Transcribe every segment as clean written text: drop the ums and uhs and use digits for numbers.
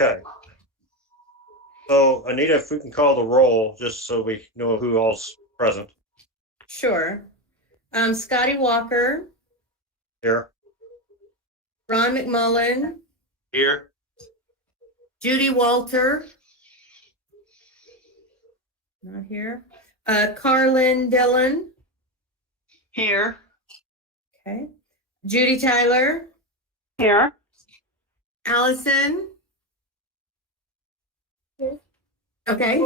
Okay. So Anita, if we can call the roll, just so we know who all's present Sure. Scotty Walker, here. Ron McMullen, Here. Judy Walter. Not here. Carlin Dillon. Here. Okay. Judy Tyler. Here. Allison. Here. Okay.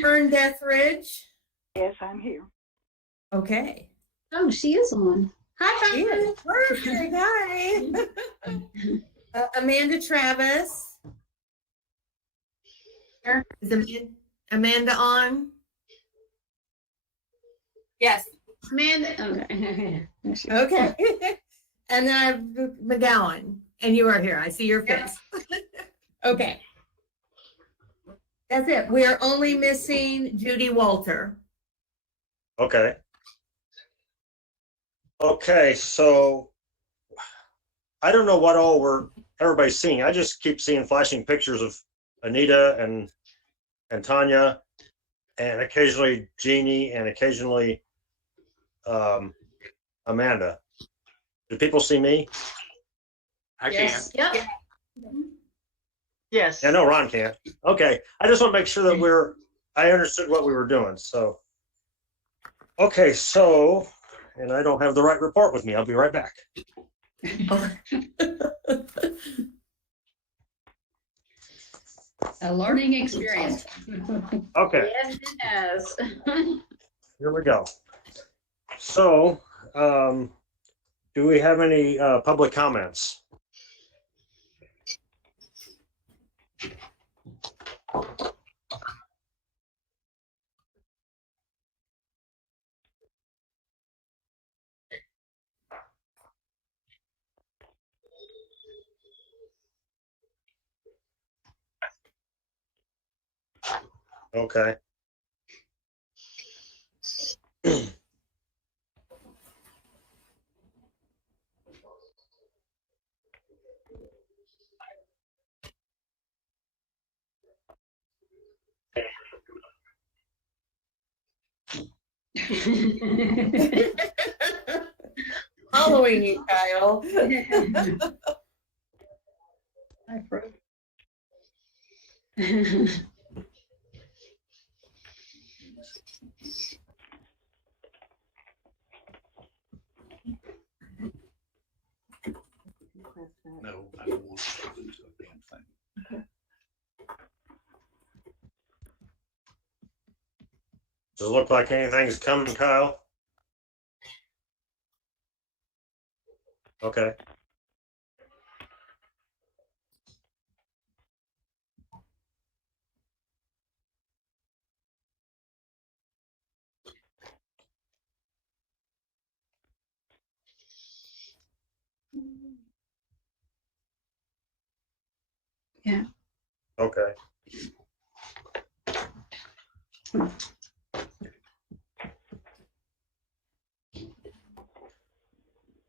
Fern Deathridge. Yes, I'm here. Okay. Oh, she is on. Hi, Yes. Fern. Perfect. Hi. Amanda Travis. Is Amanda on? Yes. Amanda. Okay. Okay. And then I have McGowan, and you are here. I see your face. Okay. That's it. We are only missing Judy Walter. Okay. Okay, so I don't know what all everybody's seeing. I just keep seeing flashing pictures of Anita and Tanya, and occasionally Jeannie, and occasionally Amanda. Do people see me? I Yes. can't. Yep. Yes. Yeah, no, Ron can't. Okay, I just want to make sure that I understood what we were doing. So, okay, so, and I don't have the right report with me. I'll be right back. A learning experience. Okay, Yes, it has. here we go. So, do we have any public comments? Okay. Following you, Kyle. I froze. No, I don't want to lose a damn thing. Does it look like anything's coming, Kyle? Okay. Yeah. Okay.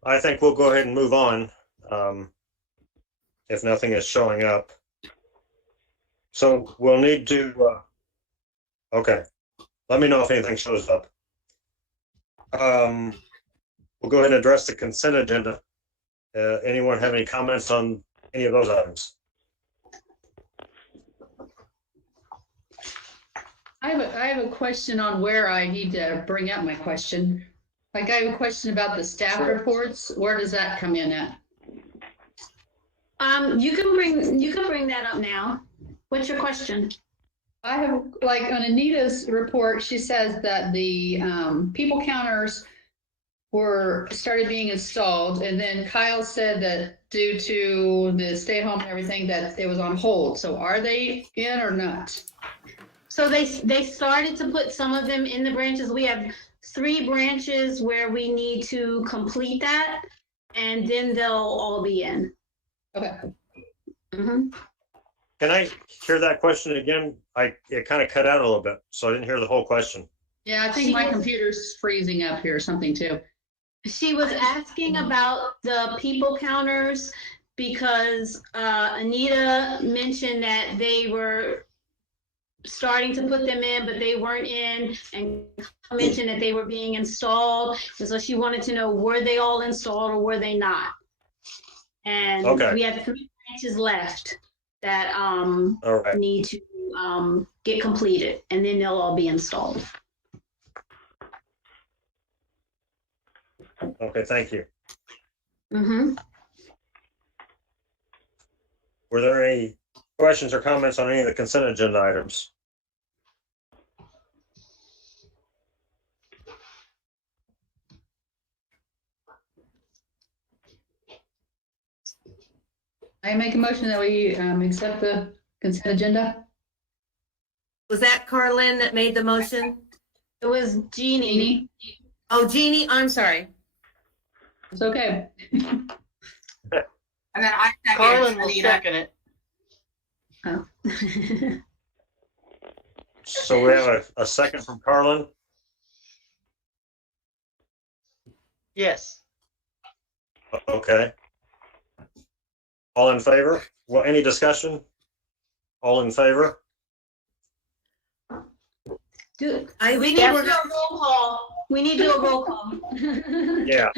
I think we'll go ahead and move on, if nothing is showing up. So we'll need to, okay, let me know if anything shows up. We'll go ahead and address the consent agenda. Anyone have any comments on any of those items? I have a question on where I need to bring up my question. Like I have a question about the staff Sure. reports. Where does that come in at? You can bring that up now. What's your question? I have, like on Anita's report, she says that the people counters started being installed, and then Kyle said that due to the stay home and everything, that it was on hold. So are they in or not? So they started to put some of them in the branches. We have 3 branches where we need to complete that, and then they'll all be in. Okay. Mhm. Can I hear that question again? It kind of cut out a little bit, so I didn't hear the whole question. Yeah, I think my computer's freezing up here or something too. She was asking about the people counters because Anita mentioned that they were starting to put them in, but they weren't in, and mentioned that they were being installed. And so she wanted to know, were they all installed or were they not? And Okay. we have 3 branches left that All right. need to get completed, and then they'll all be installed. Okay, thank you. Mm-hmm. Were there any questions or comments on any of the consent agenda items? I make a motion that we accept the consent agenda. Was that Carlin that made the motion? It was Jeannie. Jeannie, Oh, Jeannie, I'm sorry. it's okay. And then I Carlin second will Anita. second it. Oh. So we have a second from Carlin. Yes. Okay. All in favor? Well, any discussion? All in favor? We We need need, to we're do a roll call. We need to do a roll call. Yeah.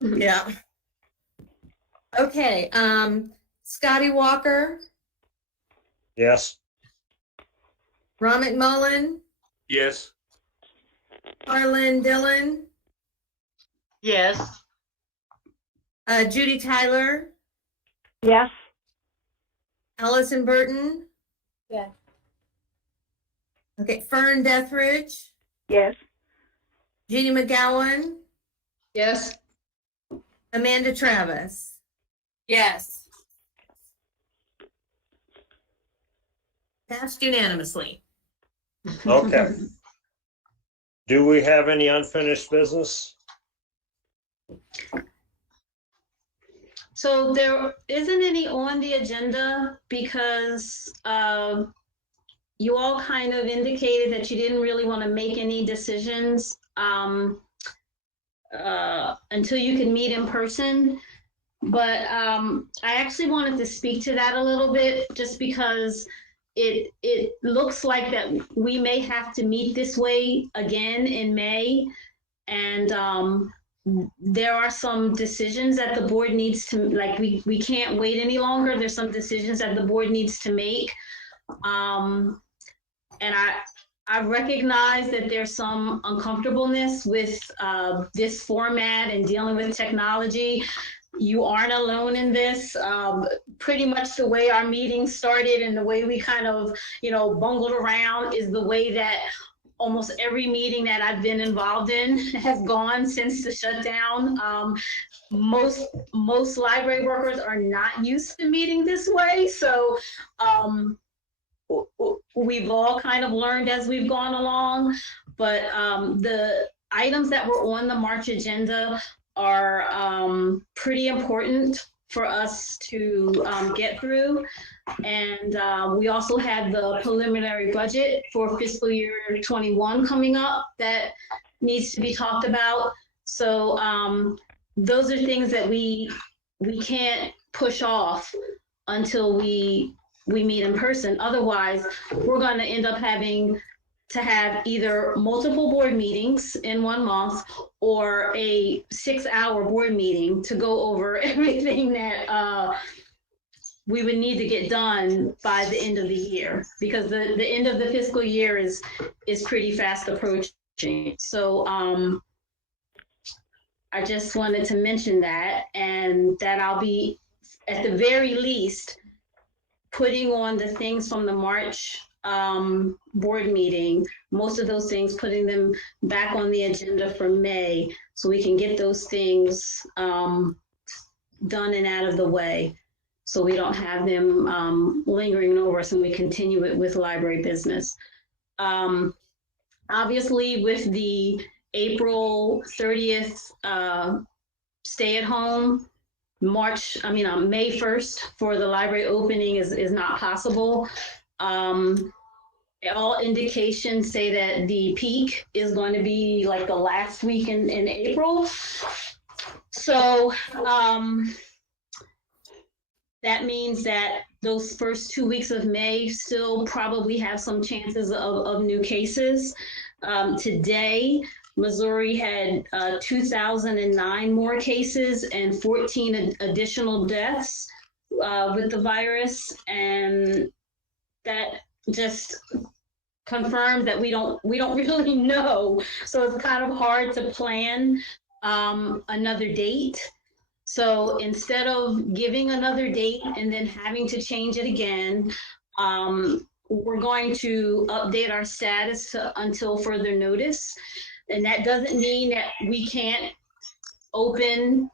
yeah. Okay, Scotty Walker, Yes. Ron McMullen, Yes. Carlin Dillon, Yes. Judy Tyler, Yes. Allison Burton. Yes. Okay, Fern Deathridge, Yes. Jeannie McGowan, Yes, Amanda Travis. Yes. Passed unanimously. Okay. Do we have any unfinished business? So there isn't any on the agenda because you all kind of indicated that you didn't really want to make any decisions until you could meet in person. But I actually wanted to speak to that a little bit, just because it looks like that we may have to meet this way again in May. And there are some decisions that the board needs to, like, we can't wait any longer. There's some decisions that the board needs to make. And I recognize that there's some uncomfortableness with this format and dealing with technology. You aren't alone in this. Pretty much the way our meeting started and the way we kind of, bungled around is the way that almost every meeting that I've been involved in has gone since the shutdown. Most library workers are not used to meeting this way. So we've all kind of learned as we've gone along. But the items that were on the March agenda are pretty important for us to get through. And we also had the preliminary budget for fiscal year 21 coming up that needs to be talked about. So those are things that we can't push off until we meet in person. Otherwise, we're going to end up having to have either multiple board meetings in 1 month or a 6-hour board meeting to go over everything that we would need to get done by the end of the year, because the end of the fiscal year is pretty fast approaching. So I just wanted to mention that, and that I'll be at the very least putting on the things from the March board meeting, most of those things, putting them back on the agenda for May, so we can get those things done and out of the way, so we don't have them lingering over us and we continue it with library business. Obviously, with the April 30th stay at home, May 1st for the library opening is not possible. All indications say that the peak is going to be like the last week in April. So that means that those first 2 weeks of May still probably have some chances of new cases. Today, Missouri had 2,009 more cases and 14 additional deaths with the virus. And that just confirmed that we don't really know. So it's kind of hard to plan another date. So instead of giving another date and then having to change it again, we're going to update our status until further notice. And that doesn't mean that we can't open,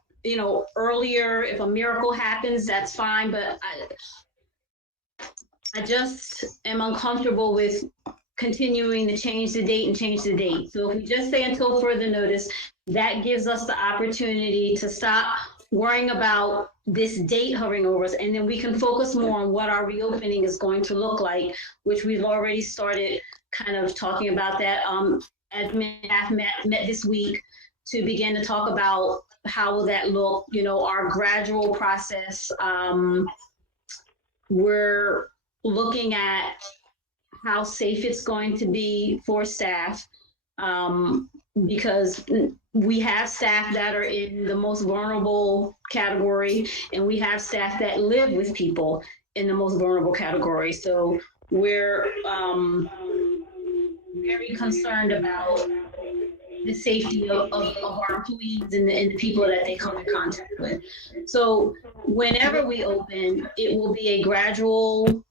earlier. If a miracle happens, that's fine. But I just am uncomfortable with continuing to change the date. So if we just say until further notice, that gives us the opportunity to stop worrying about this date hovering over us, and then we can focus more on what our reopening is going to look like, which we've already started kind of talking about that. Admin staff met this week to begin to talk about how will that look, our gradual process. We're looking at how safe it's going to be for staff, because we have staff that are in the most vulnerable category, and we have staff that live with people in the most vulnerable category. So we're very concerned about the safety of our employees and the people that they come in contact with. So whenever we open, it will be a gradual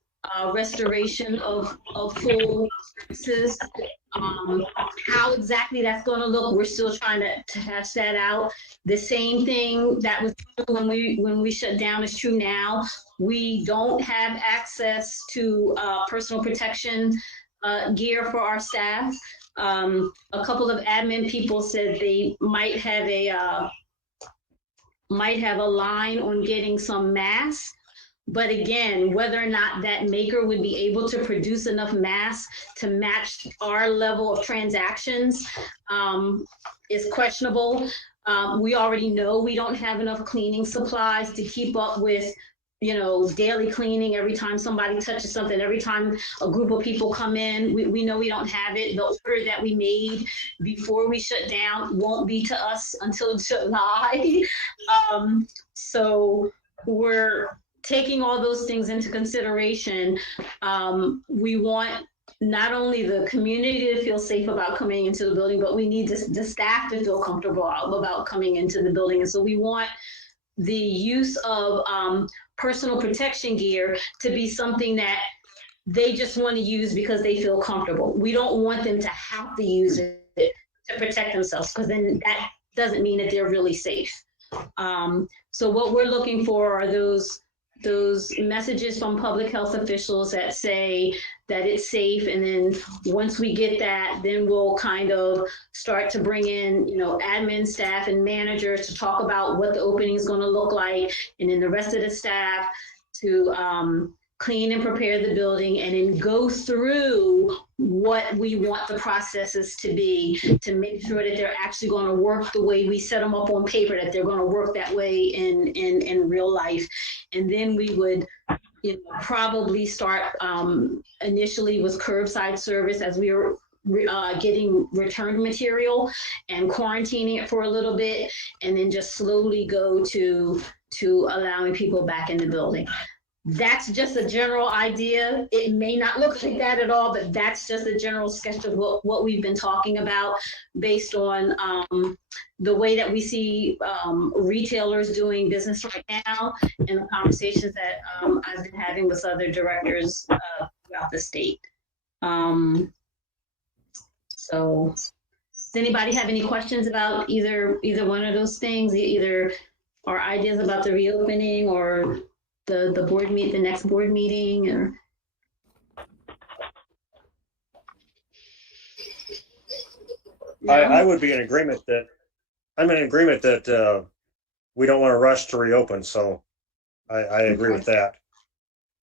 restoration of full services. How exactly that's going to look, we're still trying to hash that out. The same thing that was true when we shut down is true now. We don't have access to personal protection gear for our staff. A couple of admin people said they might have a line on getting some masks. But again, whether or not that maker would be able to produce enough masks to match our level of transactions is questionable. We already know we don't have enough cleaning supplies to keep up with, daily cleaning. Every time somebody touches something, every time a group of people come in, we know we don't have it. The order that we made before we shut down won't be to us until July. So we're taking all those things into consideration. We want not only the community to feel safe about coming into the building, but we need the staff to feel comfortable about coming into the building. And so we want the use of personal protection gear to be something that they just want to use because they feel comfortable. We don't want them to have to use it to protect themselves, because then that doesn't mean that they're really safe. So what we're looking for are those messages from public health officials that say that it's safe. And then once we get that, then we'll kind of start to bring in, admin staff and managers to talk about what the opening is going to look like. And then the rest of the staff to clean and prepare the building, and then go through what we want the processes to be to make sure that they're actually going to work the way we set them up on paper, that they're going to work that way in real life. And then we would probably start initially with curbside service as we were getting returned material and quarantining it for a little bit, and then just slowly go to allowing people back in the building. That's just a general idea. It may not look like that at all, but that's just a general sketch of what we've been talking about based on the way that we see retailers doing business right now, and the conversations that I've been having with other directors throughout the state. So does anybody have any questions about either one of those things, either our ideas about the reopening or the board meet, the next board meeting, or? I would be in agreement that, we don't want to rush to reopen, so I agree with that.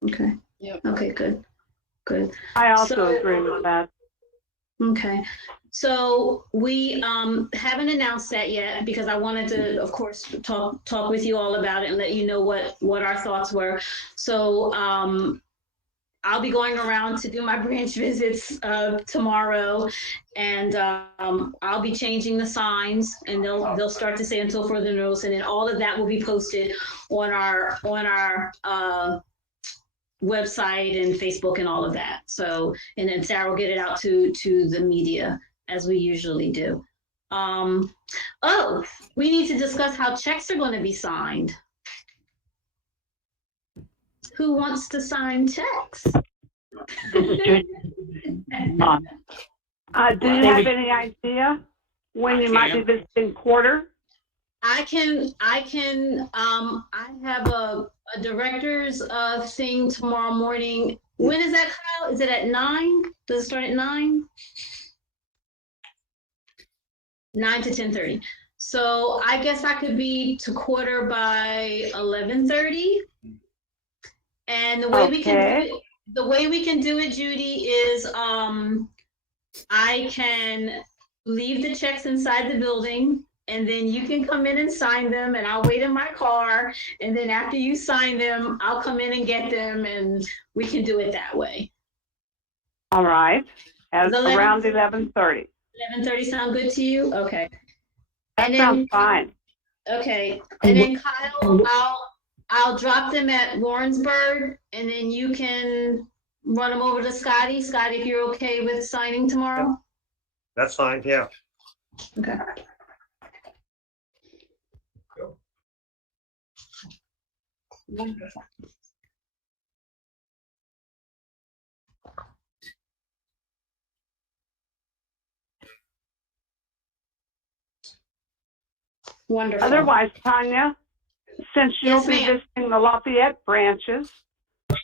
Okay. Yep. Okay, good. I also So- agree with that. Okay. So we haven't announced that yet because I wanted to, of course, talk with you all about it and let you know what our thoughts were. So I'll be going around to do my branch visits tomorrow, and I'll be changing the signs, and they'll start to say until further notice, and then all of that will be posted on our website and Facebook and all of that. So, and then Sarah will get it out to the media as we usually do. Oh, we need to discuss how checks are going to be signed. Who wants to sign checks? Do you have any idea when you might be visiting Quarter? I have a director's thing tomorrow morning. When is that, Kyle? Is it at 9? Does it start at 9? 9 to 10:30. So I guess I could be to Quarter by 11:30. And the way we can do it, Judy, is I can leave the checks inside the building, and then you can come in and sign them, and I'll wait in my car, and then after you sign them, I'll come in and get them, and we can do it that way. All right, around 11:30. 11:30 sound good to you? Okay. That sounds fine. Okay, and then Kyle, I'll drop them at Warrensburg, and then you can run them over to Scotty. Scotty, if you're okay with signing tomorrow? That's fine, yeah. Okay. Wonderful. Wonderful. Otherwise, Tanya, since you'll Yes, be ma'am. visiting the Lafayette branches,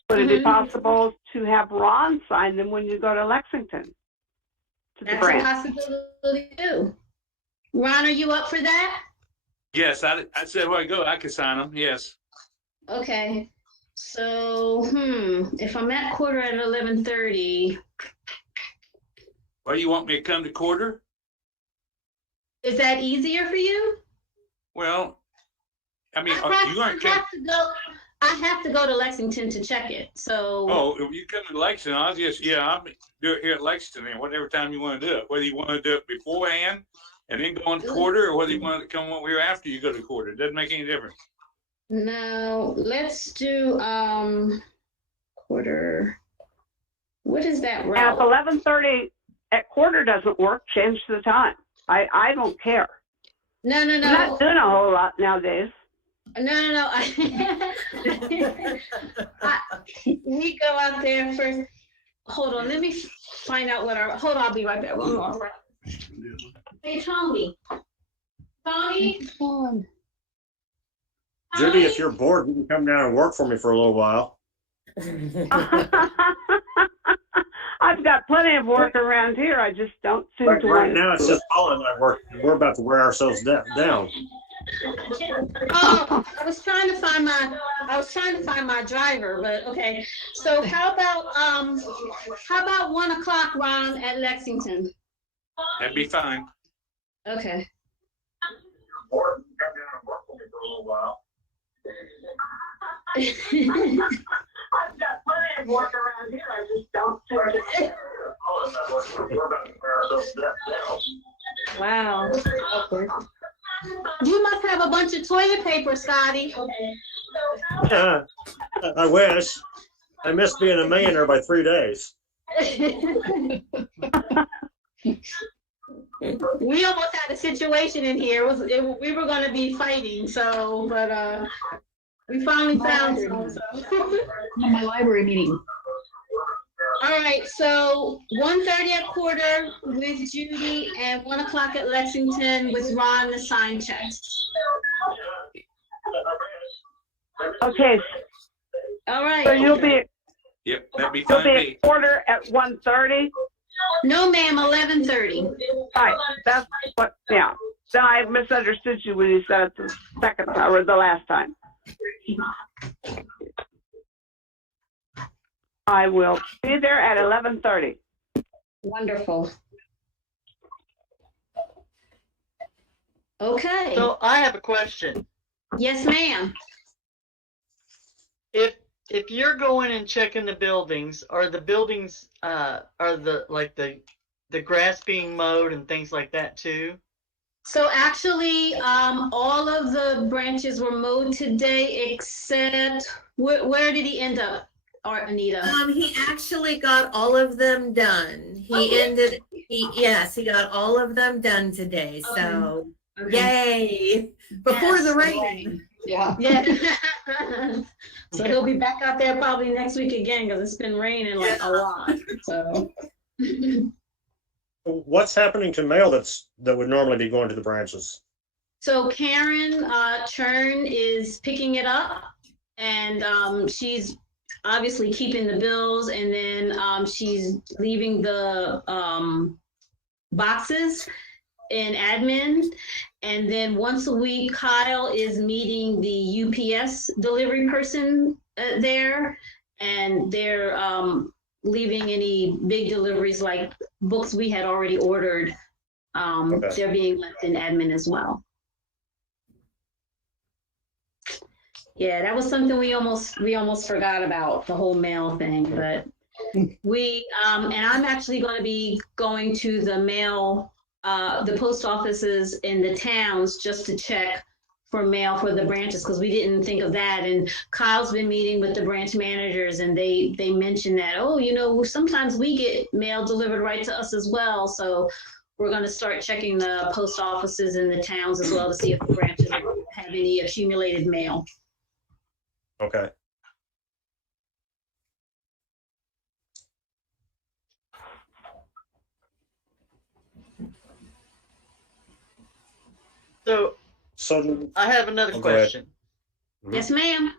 would it be possible to have Ron sign them when you go to Lexington? To the That's a branch? possibility too. Ron, are you up for that? Yes, I said where I go, I can sign them, yes. Okay. So, if I'm at Quarter at 11:30, Well, you want me to come to Quarter? is that easier for you? Well, I mean, I have to go to Lexington to check it. So. Oh, if you come to Lexington, I'll do it here at Lexington, and whatever time you want to do it. Whether you want to do it beforehand and then go on to Quarter, or whether you want to come over here after you go to Quarter, it doesn't make any difference. No, let's do Quarter. What is that And if route? 11:30 at Quarter doesn't work, change the time. I don't care. No. I'm not doing a whole lot nowadays. No. We go out there first. Hold on, let me find out what our. Hold on, I'll be right back. Hey, Tony. Judy, if you're bored, you can come down and work for me for a little while. I've got plenty of work around here. I just don't seem to Right want now, it's just Paula and I work. We're about to wear ourselves down. Oh, I was trying to find my driver, but okay. So how about 1 o'clock, Ron, at Lexington? That'd be fine. Okay. Bored, come down and work for me for a little while. I've got plenty of work around here. I just don't see it. We're about to wear ourselves down. Wow. You must have a bunch of toilet paper, Scotty. I wish. I missed being a millionaire by 3 days. We almost had a situation in here. We were going to be fighting, but we finally found some. My library meeting. All right, so 1:30 at Quarter with Judy and 1 o'clock at Lexington with Ron to sign checks. Okay, All right. so you'll be Yep, that'd be fine. at Quarter at 1:30. No, ma'am, 11:30. Right, that's what. Yeah, then I misunderstood you when you said it the second time or the last time. I will be there at 11:30. Wonderful. Okay. So I have a question. Yes, ma'am. If you're going and checking the buildings, are the buildings are the grass being mowed and things like that too? So actually, all of the branches were mowed today, except where did he end up, or Anita? He actually got all of them done. Yes, he got all of them done today. So, yay! Before Yes. the rain. Yeah. Yeah. So he'll be back out there probably next week again because it's been raining like a lot. So. What's happening to mail that would normally be going to the branches? So Karen Churn is picking it up, and she's obviously keeping the bills, and then she's leaving the boxes in admin. And then once a week, Kyle is meeting the UPS delivery person there, and they're leaving any big deliveries like books we had already ordered. Okay. They're being left in admin as well. Yeah, that was something we almost forgot about, the whole mail thing, but we and I'm actually going to be going to the mail, the post offices in the towns just to check for mail for the branches, because we didn't think of that. And Kyle's been meeting with the branch managers, and they mentioned that, oh, you know, sometimes we get mail delivered right to us as well. So we're going to start checking the post offices in the towns as well to see if the branches have any accumulated mail. Okay. So I have another Oh, go ahead. question. Yes, ma'am.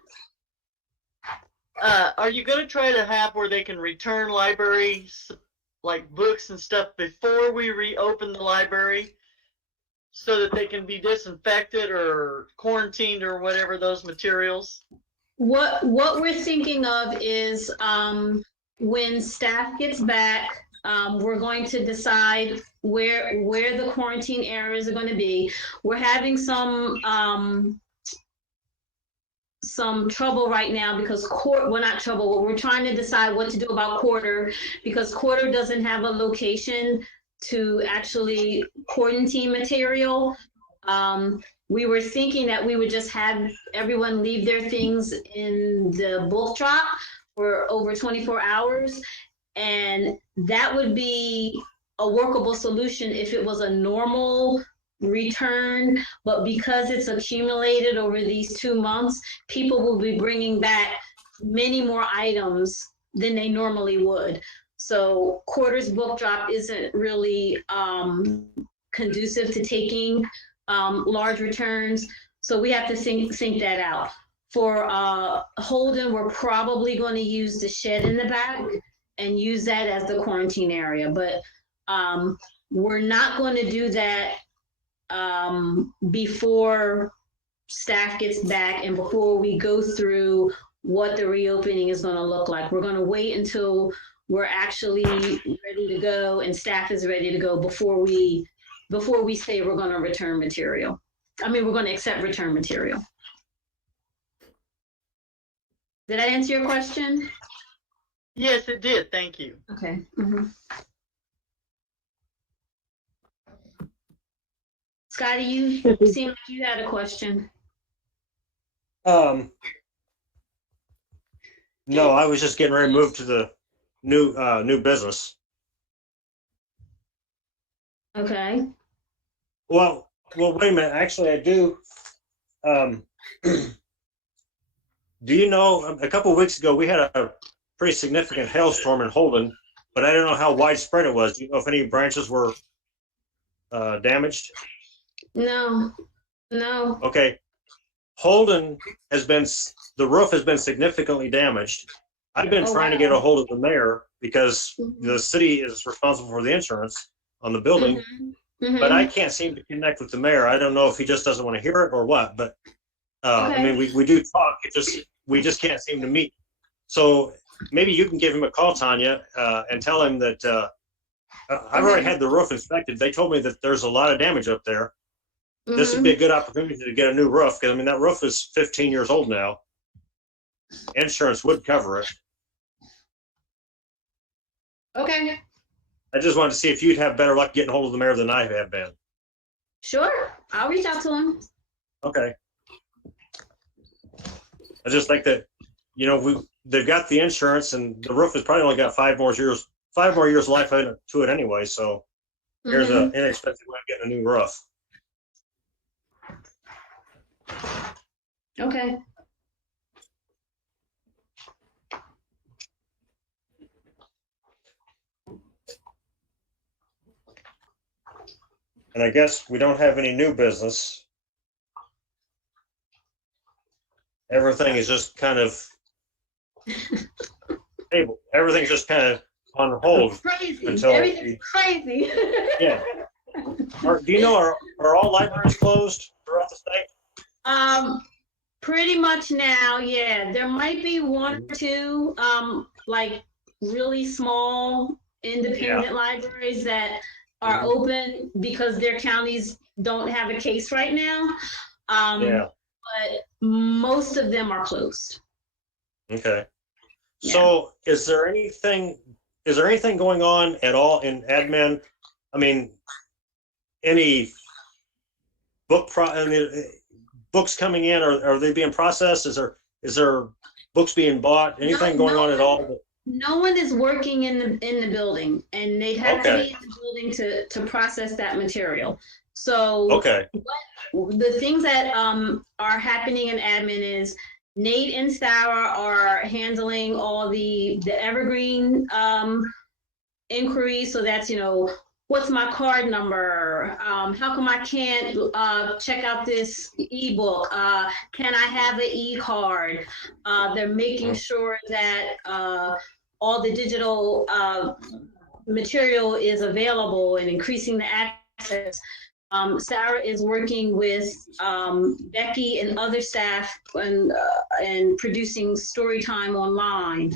Are you going to try to have where they can return libraries, like books and stuff, before we reopen the library, so that they can be disinfected or quarantined or whatever those materials? What we're thinking of is when staff gets back, we're going to decide where the quarantine areas are going to be. We're having some trouble right now because not trouble. We're trying to decide what to do about Quarter, because Quarter doesn't have a location to actually quarantine material. We were thinking that we would just have everyone leave their things in the book drop for over 24 hours. And that would be a workable solution if it was a normal return. But because it's accumulated over these 2 months, people will be bringing back many more items than they normally would. So Quarter's book drop isn't really conducive to taking large returns. So we have to think that out. For Holden, we're probably going to use the shed in the back and use that as the quarantine area. But we're not going to do that before staff gets back and before we go through what the reopening is going to look like. We're going to wait until we're actually ready to go and staff is ready to go before we say we're going to return material. I mean, we're going to accept return material. Did I answer your question? Yes, it did. Thank you. Okay. Mm-hmm. Scotty, you seem like you had a question. No, I was just getting ready to move to the new business. Okay. Well, wait a minute. Actually, I do. Do you know, a couple of weeks ago, we had a pretty significant hailstorm in Holden, but I don't know how widespread it was. Do you know if any branches were damaged? No. Okay. Holden the roof has been significantly damaged. I've been trying to get a hold of the mayor because the city is responsible for the insurance on the building, but I can't seem to connect with the mayor. I don't know if he just doesn't want to hear it or what, but I mean, we do talk. We just can't seem to meet. So maybe you can give him a call, Tanya, and tell him that I've already had the roof inspected. They told me that there's a lot of damage up there. this would be a good opportunity to get a new roof, because I mean, that roof is 15 years old now. Insurance would cover it. Okay, I just wanted to see if you'd have better luck getting hold of the mayor than I have been. sure. I'll reach out to him. Okay. I just think that, you know, they've got the insurance, and the roof has probably only got 5 more years life to it anyway. So here's an inexpensive way of getting a new roof. Okay. And I guess we don't have any new business. Everything is just kind of table. Everything's just kind of on hold Crazy. until Everything's crazy. yeah. Do you know, are all libraries closed throughout the state? Pretty much now, yeah. There might be one or two, like really small independent libraries that are open because their counties don't have a case right now. But most of them are closed. Okay. So is there anything going on at all in admin? I mean, any books coming in, or are they being processed? Is there books being bought? Anything going on at all? No one is working in the building, and they have to be in the building to process that material. So the things that are happening in admin is Nate and Sarah are handling all the evergreen inquiries. So that's, you know, what's my card number? How come I can't check out this ebook? Can I have an e-card? They're making sure that all the digital material is available and increasing the access. Sarah is working with Becky and other staff and producing story time online.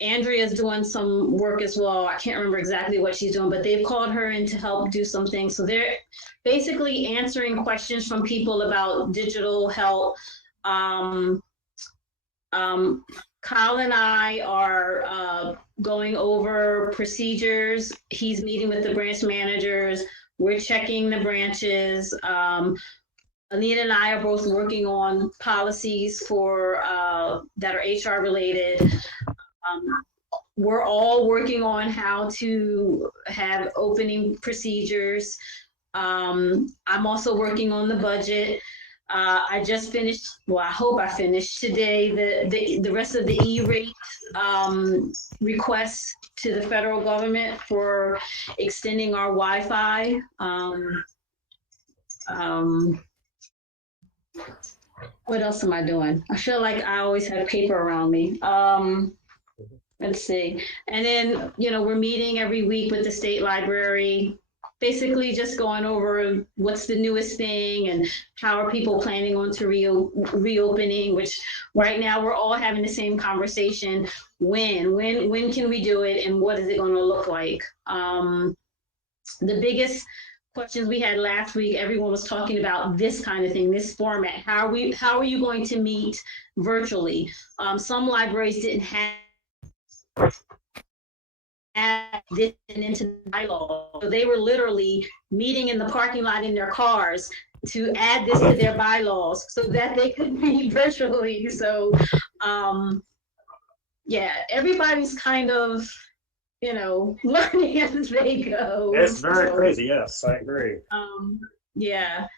Andrea's doing some work as well. I can't remember exactly what she's doing, but they've called her in to help do some things. So they're basically answering questions from people about digital help. Kyle and I are going over procedures. He's meeting with the branch managers. We're checking the branches. Anita and I are both working on policies for that are HR related. We're all working on how to have opening procedures. I'm also working on the budget. I just finished, well, I hope I finished today, the rest of the E-rate requests to the federal government for extending our Wi-Fi. What else am I doing? I feel like I always had paper around me. Let's see. And then, you know, we're meeting every week with the state library, basically just going over what's the newest thing and how are people planning on to reopening, which right now we're all having the same conversation. When can we do it, and what is it going to look like? The biggest questions we had last week, everyone was talking about this kind of thing, this format. How are you going to meet virtually? Some libraries didn't have add this into the bylaw. So they were literally meeting in the parking lot in their cars to add this to their bylaws so that they could meet virtually. So yeah, everybody's kind of, you know, learning as they go. It's very crazy. Yes, I agree. Yeah.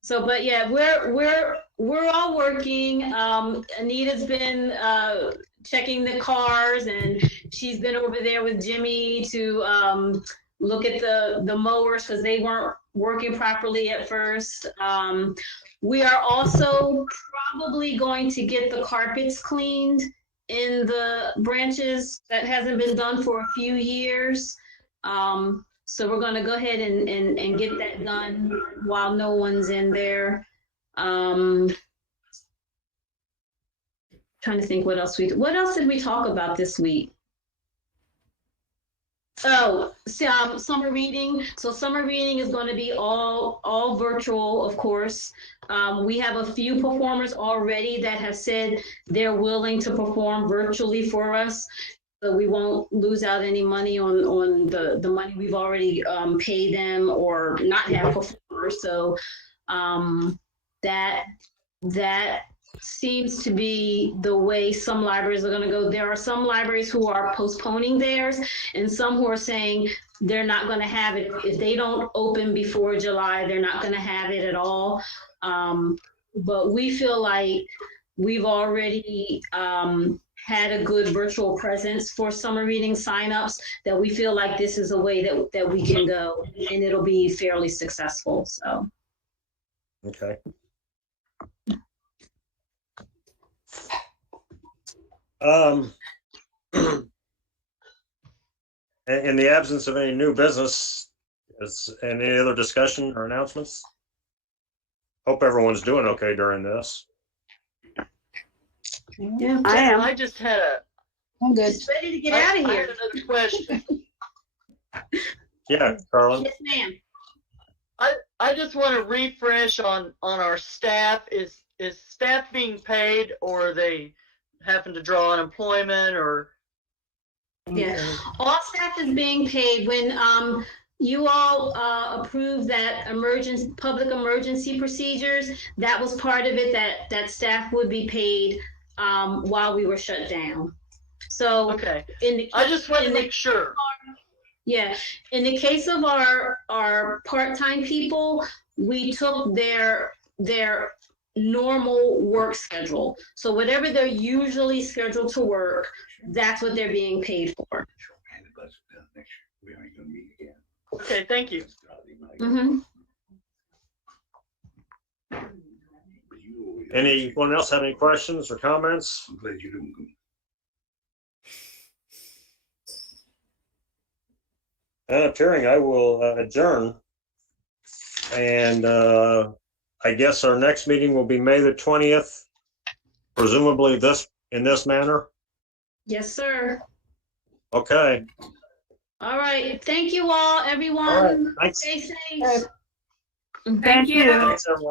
So, but yeah, we're all working. Anita's been checking the cars, and she's been over there with Jimmy to look at the mowers because they weren't working properly at first. We are also probably going to get the carpets cleaned in the branches. That hasn't been done for a few years. So we're going to go ahead and get that done while no one's in there. Trying to think what else did we talk about this week? Oh, summer reading. So summer reading is going to be all virtual, of course. We have a few performers already that have said they're willing to perform virtually for us. So we won't lose out any money on the money we've already paid them or not have performers. So that seems to be the way some libraries are going to go. There are some libraries who are postponing theirs and some who are saying they're not going to have it. If they don't open before July, they're not going to have it at all. But we feel like we've already had a good virtual presence for summer reading signups, that we feel like this is a way that we can go and it'll be fairly successful. So. Okay. In the absence of any new business, any other discussion or announcements? Hope everyone's doing okay during this. Yeah, I am. I just had I'm good. ready to get out of I here. had another question. Yeah, Carlin. Yes, ma'am. I just want to refresh on our staff. Is staff being paid, or are they having to draw unemployment, or? Yeah, all staff is being paid. When you all approved that public emergency procedures, that was part of it, that staff would be paid while we were shut down. So Okay, in I just want to make sure. Yeah, in the case of our part-time people, we took their normal work schedule. So whatever they're usually scheduled to work, that's what they're being paid for. Okay, thank you. Mm-hmm. Anyone else have any questions or comments? Appearing, I will adjourn. And I guess our next meeting will be May the 20th, presumably in this manner. Yes, sir. Okay. All right. Thank you all, everyone. All right. Thanks. Stay safe. Thank you. Thanks, everyone.